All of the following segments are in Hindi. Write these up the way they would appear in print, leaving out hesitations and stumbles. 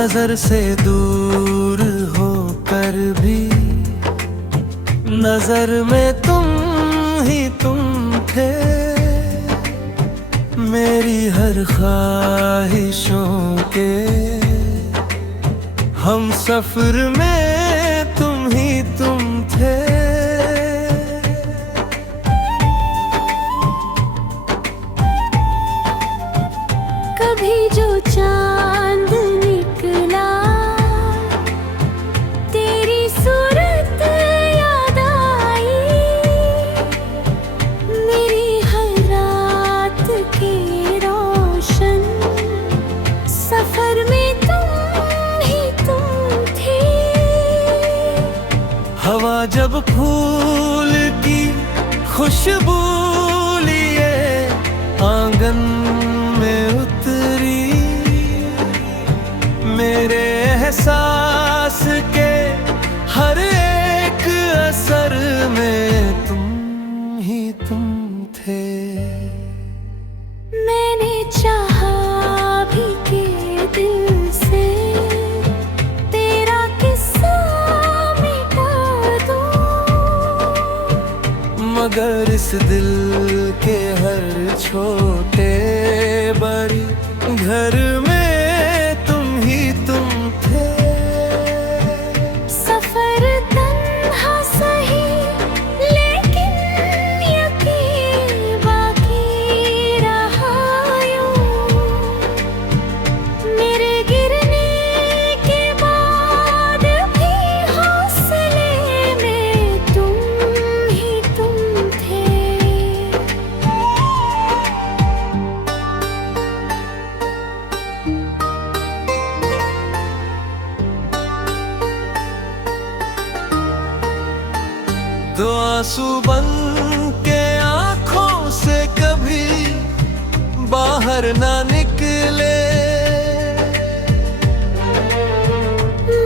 नजर से दूर होकर भी नजर में तुम ही तुम थे। मेरी हर ख्वाहिशों के हम सफर में तुम ही तुम थे। कभी जो चांद निकला तेरी सूरत याद आई। मेरी हर रात के रोशन सफर में तुम ही तुम थे। हवा जब फूल की खुशबू लिए आंगन में उतरी, मेरे एहसास के हर एक असर में तुम ही तुम थे। मैंने चाहा भी के दिल से तेरा किस्सा मिटा दूं, मगर इस दिल के हर छोटे बड़ी घर में तुम ही तुम थे। सफर तन्हा सही लेकिन यकीन बाकी रहा यूं। मेरे गिरने के बाद भी हौसले में तुम ही तुम थे। दो आंसू बन के आंखों से कभी बाहर ना निकले।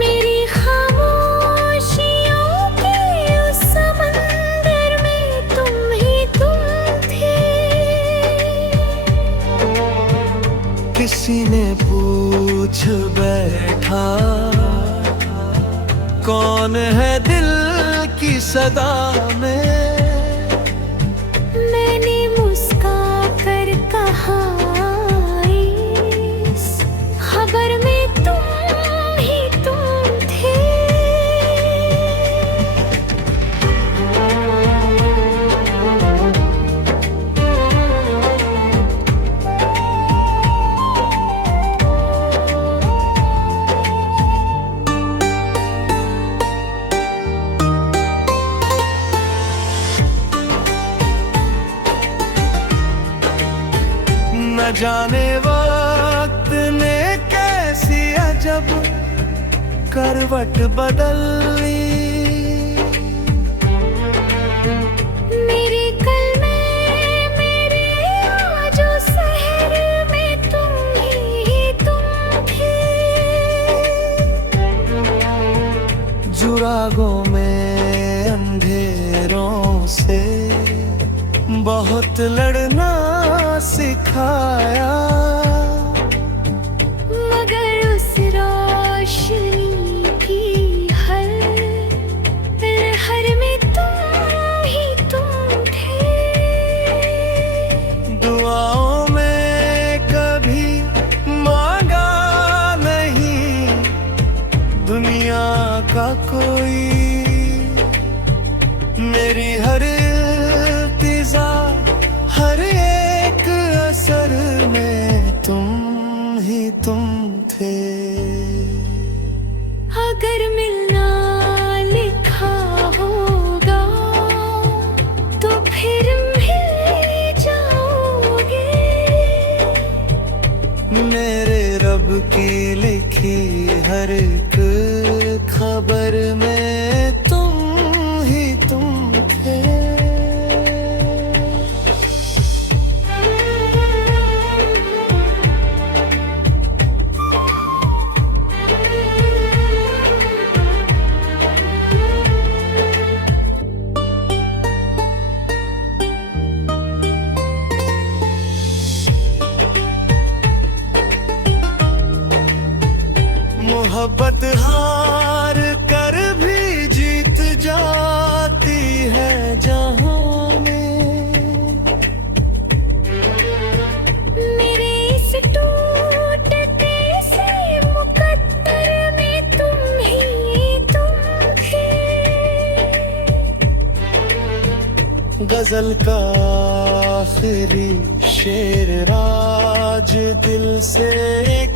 मेरी खामोशियों के उस समंदर में तुम ही तुम थे। किसी ने पूछ बैठा कौन है दिल की सदा में। मैंने मुस्का कर कहा इस खबर में तुम ही तुम थे। न जाने वक्त ने कैसी अजब करवट बदल ली। मेरे कल में मेरे आजो शहर में तुम ही तुम थे। जुरागों में अंधेरों से बहुत लड़ना सिखाया, मगर उस रोशनी की हर लहर में तुम ही तुम थे। दुआओं में कभी मांगा नहीं दुनिया का कोई। मेरी हर इल्तिजा हर एक असर में तुम ही तुम थे। अगर मिलना लिखा होगा तो फिर मिल जाओगे। मेरे रब की लिखी हर एक खबर में तुम ही तुम थे। गजल का आखिरी शेर राज दिल से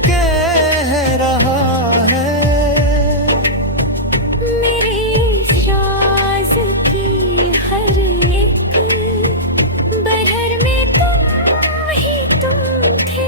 कह रहा है। मेरे इस राज की हर एक बरहर में तुम ही तुम थे।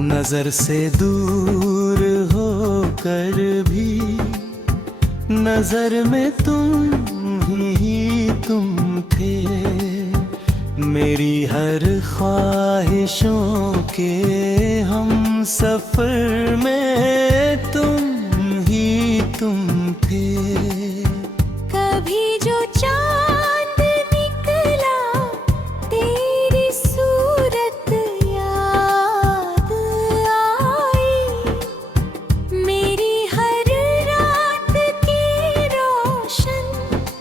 नजर से दूर होकर भी नजर में तुम ही तुम थे। मेरी हर ख्वाहिशों के हम सफर में तुम ही तुम थे। कभी जो चांद निकला तेरी सूरत याद आई। मेरी हर रात की रोशन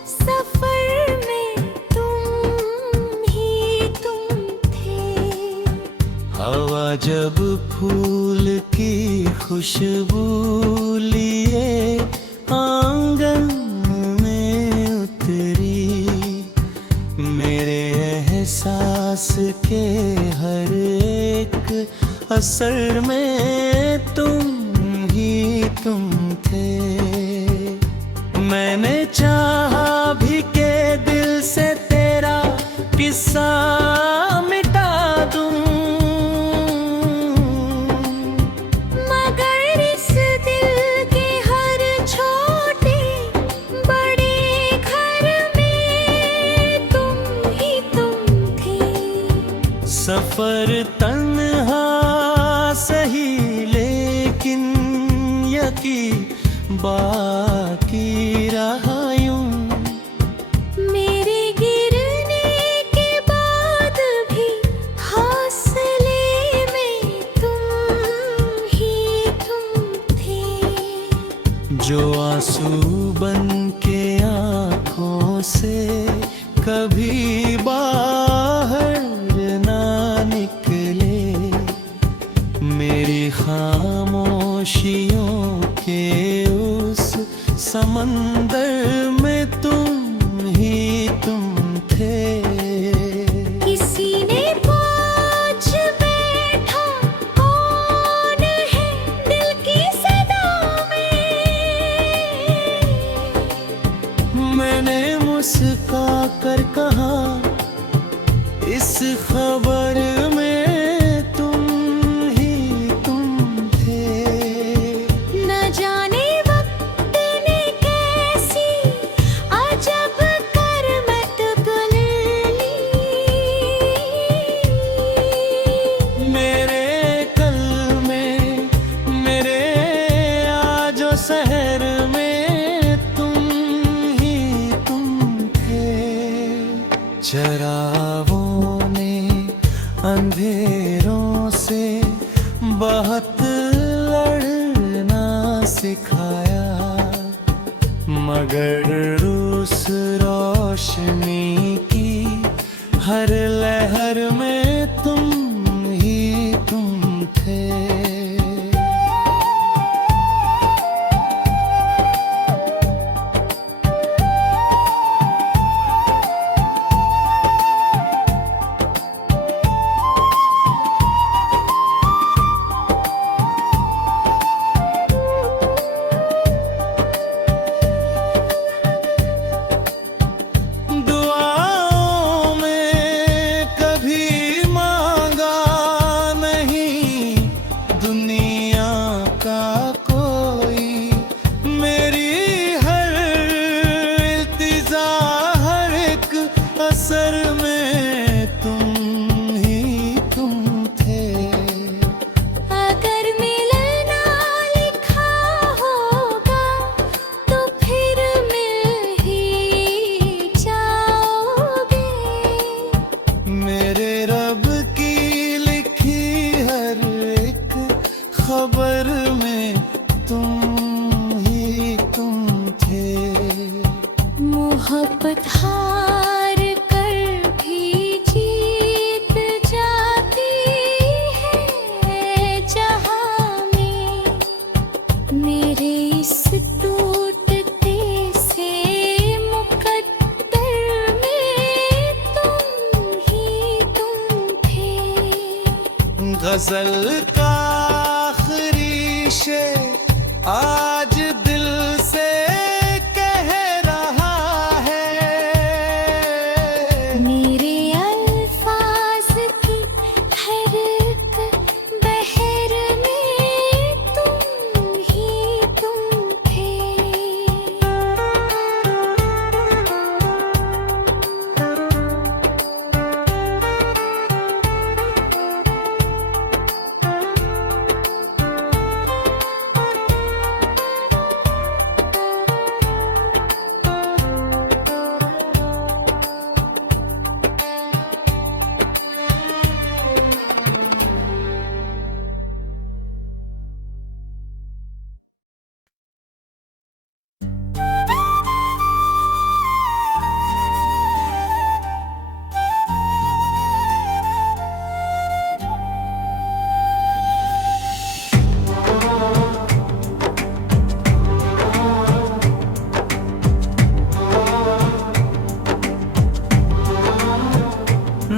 सफर में तुम ही तुम थे। हवा जब फूल की खुशबू लिए आंगन में उतरी। मेरे एहसास के हर एक असर में तुम ही तुम थे। मैंने चाहा भी के दिल से तेरा किस्सा मिटा दूं, मगर इस दिल के हर छोटे बड़े घर में तुम ही तुम थे। सफर तन्हा सही लेकिन यकी बाकी रहा यूं। मेरे गिरने के बाद भी हौसले में तुम ही तुम थे। जो आंसू बन के आंखों से कभी बाहर ना निकले। मेरी खामोशियों के उस समंदर में तुम ही तुम थे। किसी ने पूछ बैठा कौन है दिल की सदा में। मैंने मुस्का कर कहा इस खबर में तुम ही तुम थे। न जाने वक्त ने कैसी अजब करमत बुन ली। मेरे कल में मेरे आजो शहर में तुम ही तुम थे। चरागों ने अंधेरों से बहुत लड़ना सिखाया, मगर उस रोशनी की हर लहर में तुम ही तुम थे। दुआओं में कभी हार कर भी जीत जाती है जहां में, मेरे इस टूटते से मुकद्दर में तुम ही तुम थे। गजल का आखिरी शेर आज दिल से कह रहा है, मेरे अल्फाज की हर एक बहर में तुम ही तुम थे।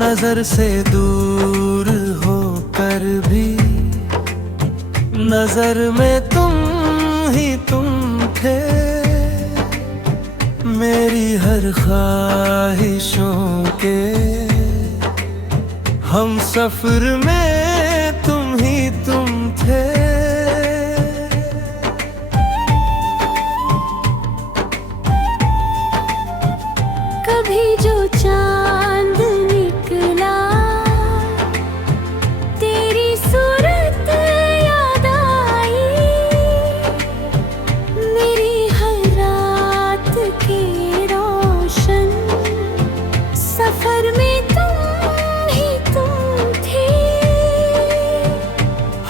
नजर से दूर होकर भी नजर में तुम ही तुम थे, मेरी हर ख्वाहिशों के हम सफर में तुम ही तुम थे। कभी जो चांद निकला तेरी सूरत याद आई, मेरी हर रात के रोशन सफर में तुम ही तुम थे।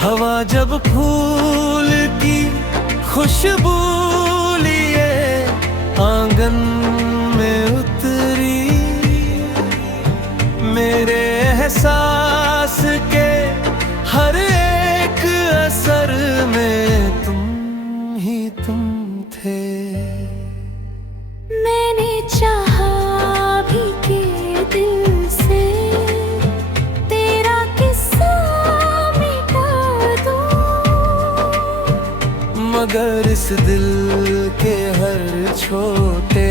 हवा जब फूल की खुशबू लिए आंगन में उतरी, मेरे एहसास के हर एक असर में तुम ही तुम थे। मैंने चाहा भी के दिल से तेरा किस्सा मिटा दूं, मगर इस दिल के हर छोटे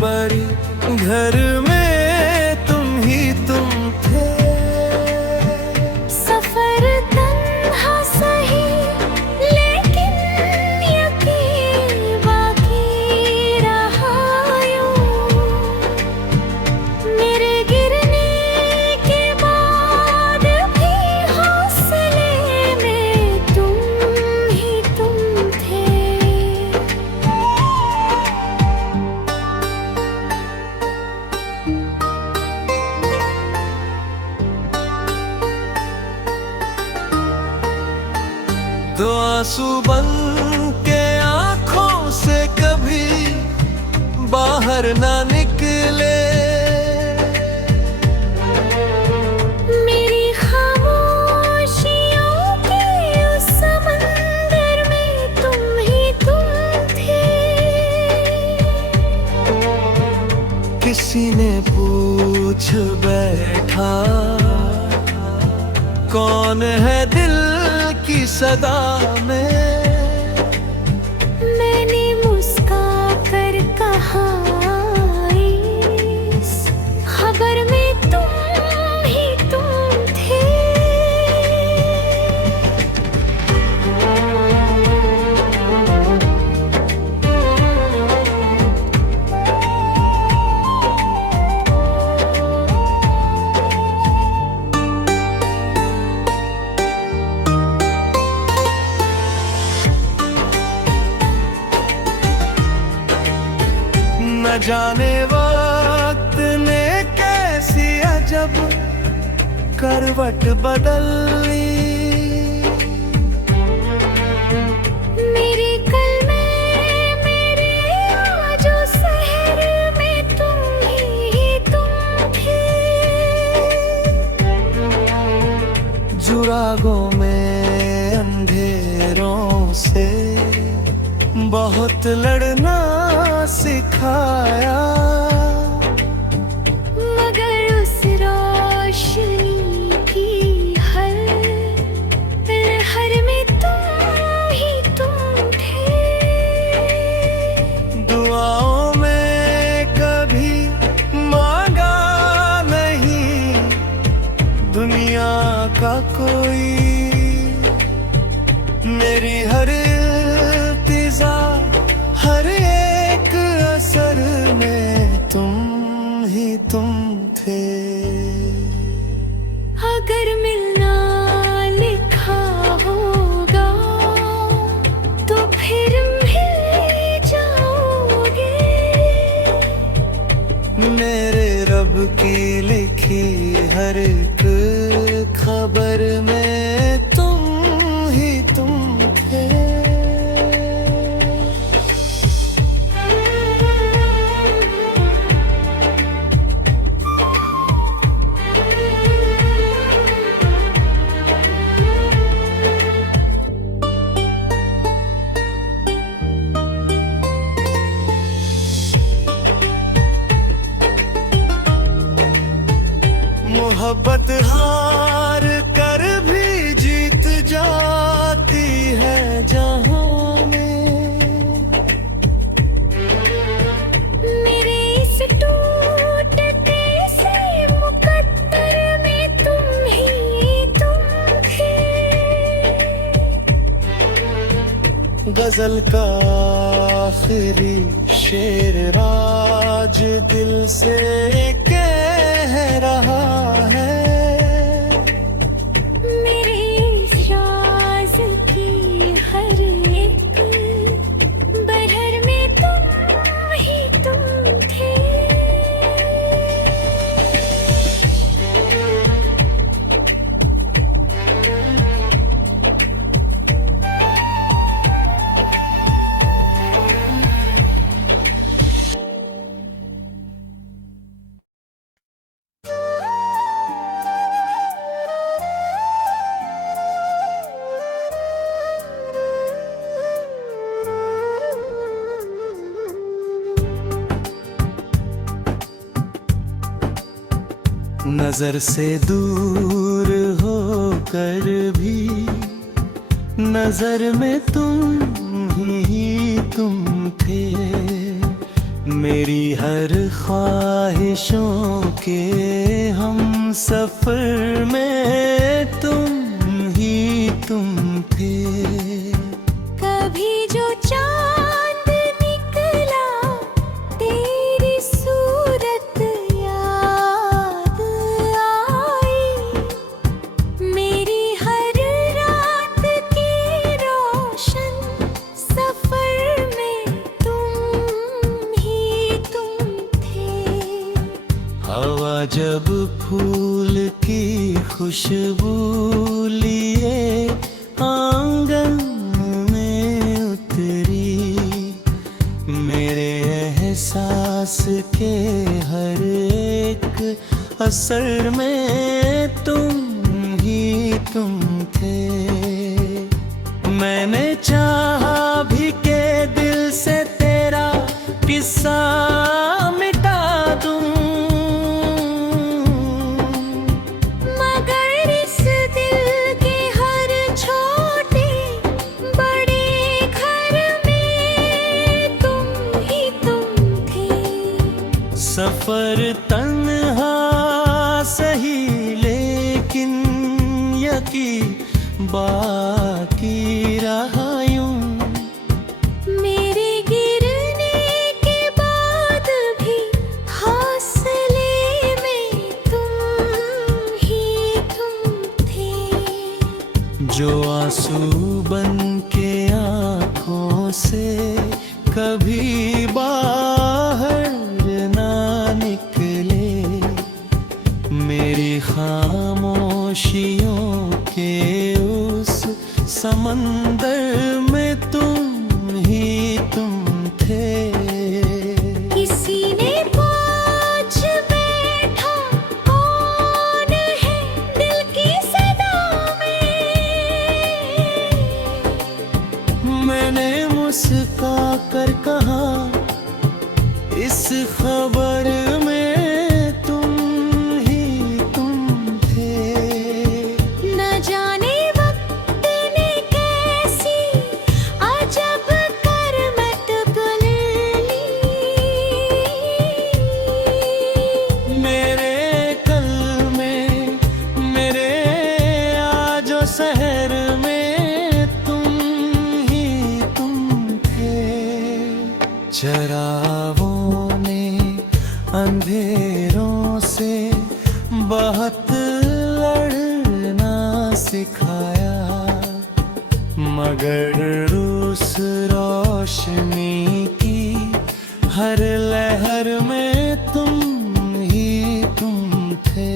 बड़ी घर में तुम ही तुम थे। सफर तन्हा सही लेकिन यकीन बाकी रहा यूं, मेरे गिरने के बाद भी हौसले में तुम ही तुम थे। तो आंसू बन के आंखों से कभी बाहर ना निकले, मेरी खामोशियों के उस समंदर में तुम ही तुम थे। किसी ने पूछ बैठा कौन है दिल की सदा में, मैंने मुस्का कर कहा इस खबर में तुम ही तुम थे। न जाने वक्त ने कैसी अजब करवट बदल ली, मेरे कल में मेरे आजो शहर में तुम रागों में अंधेरों से बहुत लड़ना सिखाया, मगर उस रोशनी की हर लहर में तुम ही तुम थे। दुआओं में कभी मांगा नहीं दुनिया का कोई, मेरी हर इल्तिजा हर एक असर में तुम ही तुम थे। अगर मिलना लिखा होगा तो फिर मिल जाओगे, मेरे रब की लिखी हर एक खबर में तुम ही तुम थे। मोहब्बत हार कर भी जीत जाती है जहां में, मेरे इस टूटते से मुकद्दर में तुम ही तुम थे। गजल का आखिरी शेर राज दिल से कह रहा है, मेरे इस राज की हर एक बरहर में तुम ही तुम थे। नजर से दूर होकर भी नजर में तुम ही तुम थे, मेरी हर ख्वाहिशों के हम सफर में तुम ही तुम थे। कभी जो चांद निकला तेरी सूरत याद आई, मेरी हर रात की रोशन सफर में तुम ही तुम थे। हवा जब फूल की खुशबू लिए आंगन में उतरी, मेरे एहसास के हर एक असर में तुम ही तुम थे। मैंने चाहा भी के दिल से तेरा किस्सा मिटा दूं, मगर इस दिल के हर छोटे बड़े घर में तुम ही तुम थे। सफर तन्हा सही लेकिन यकी बाकी रहा यूं, मेरे गिरने के बाद भी हौसले में तुम ही तुम थे। जो आंसू बन के आंखों से कभी बाहर ना निकले, मेरी खामोशियों के उस समंदर में तुम ही तुम थे। किसी ने पूछ बैठा कौन है दिल की सदा में, खबर में तुम ही तुम थे। न जाने वक्त ने कैसी अजब करवट बदली, मेरे कल में मेरे आज शहर में तुम ही तुम थे। चरागों ने अंधेरों से बहुत लड़ना सिखाया, मगर उस रोशनी की हर लहर में तुम ही तुम थे।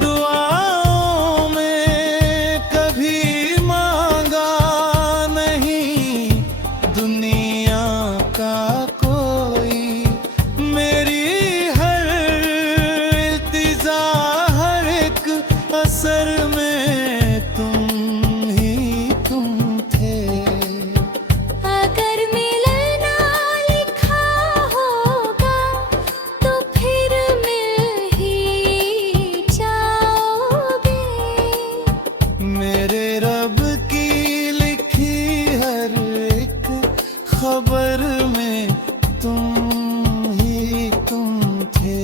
दुआओं में कभी मांगा नहीं दुनिया का कोई, मेरी हर इल्तिजा हर एक असर में तुम ही तुम थे। अगर मिलना लिखा होगा तो फिर मिल ही जाओगे। मेरे रब की लिखी हर एक खबर में तुम ही तुम थे।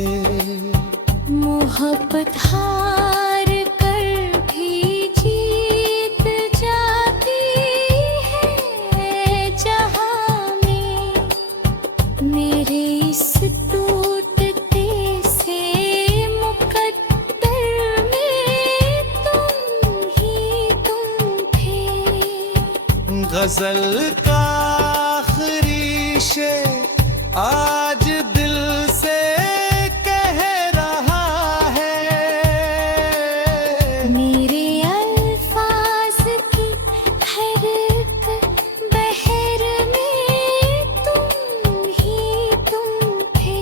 मोहब्बत हार कर भी जीत जाती है जहां में, मेरे इस टूटते से मुकद्दर में तुम ही तुम थे। गजल का आखिरी शेर आज दिल से कह रहा है, मेरे अल्फाज की हर एक बहर में तुम ही तुम थे।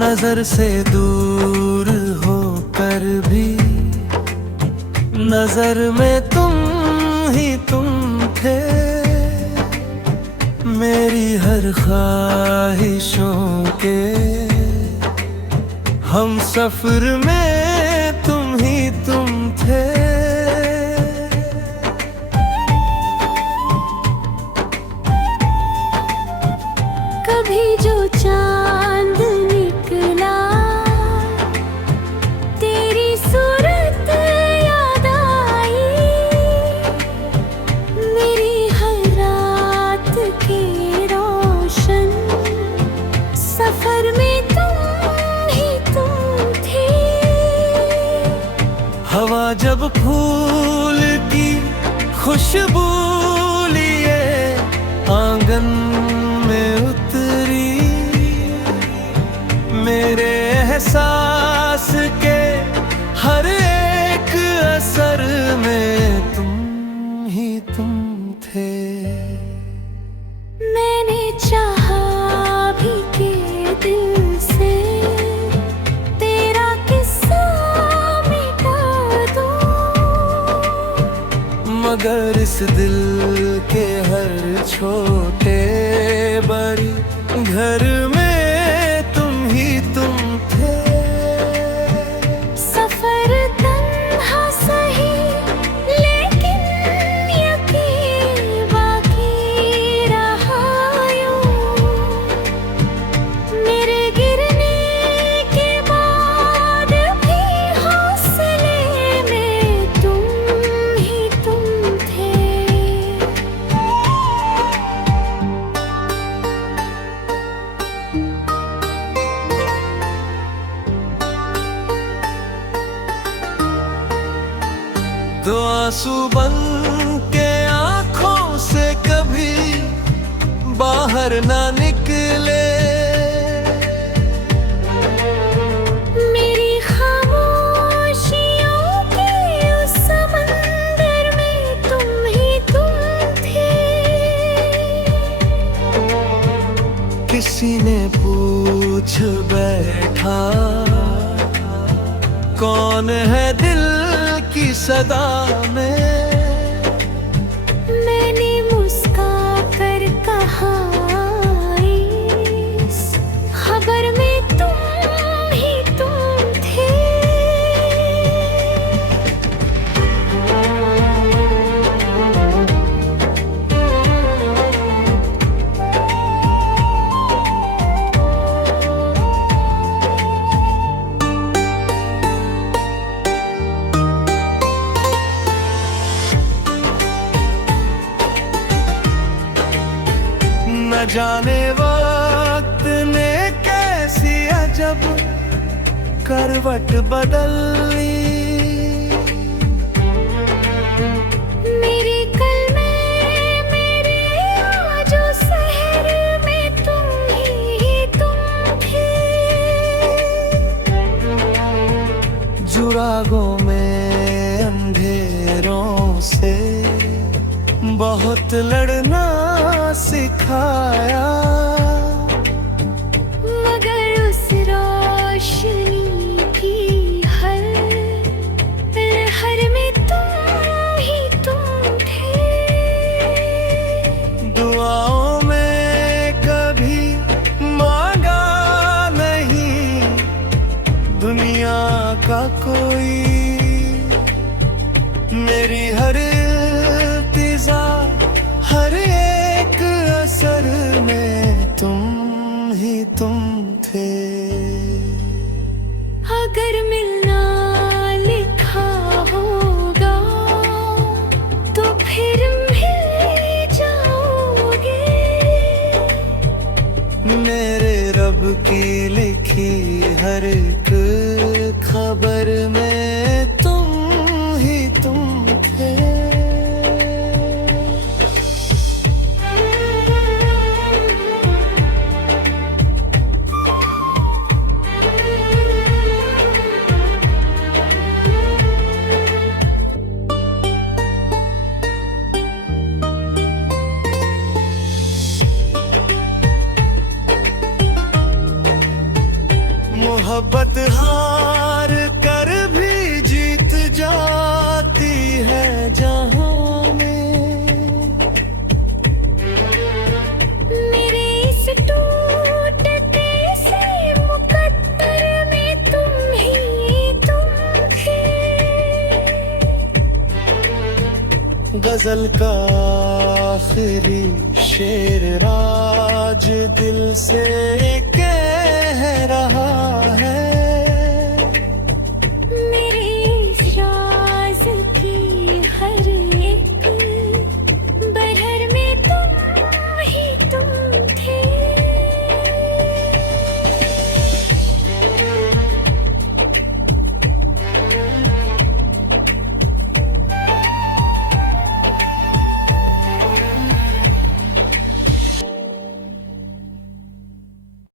नजर से दूर होकर भी नजर में तुम ही तुम थे। मेरी हर ख्वाहिशों के हम सफर में तुम ही तुम थे। कभी जो चांद निकला तेरी सूरत याद आई, मेरी हर रात के रोशन सफर में तुम ही तुम थे। हवा जब फूल की खुशबू लिए आंगन में उतरी, मेरे एहसास के हर एक असर में तुम ही तुम थे। मैंने चाहा भी के दिल से तेरा किस्सा मिटा दूं, मगर इस दिल के हर छोटे बड़ी घर में तुम ही तुम थे। दो आंसू बन के आंखों से कभी बाहर ना निकले। मेरी खामोशियों के उस समंदर में तुम ही तुम थे। किसी ने पूछ बैठा कौन है दिल की सदा में। मैंने मुस्का कर कहा इस खबर में तुम ही तुम थे। न जाने वक्त ने कैसी अजब करवट बदल ली। मेरे कल में मेरे आजो शहर में तुम ही तुम थे। जुरागों में अंधेरों से बहुत लड़ना सिखाया। मगर उस रोशनी की हर लहर में तुम ही तुम थे। दुआओं में कभी मांगा नहीं दुनिया का कोई। मेरी हर इल्तिजा हर एक असर में तुम ही तुम थे। अगर मिलना लिखा होगा तो फिर मिल जाओगे। मेरे रब की लिखी हर एक खबर में तुम ही तुम थे। मोहब्बत हार कर भी जीत जाती है जहां में। मेरे इस टूटते से मुकद्दर में तुम ही तुम थे। गजल का आखिरी शेर राज दिल से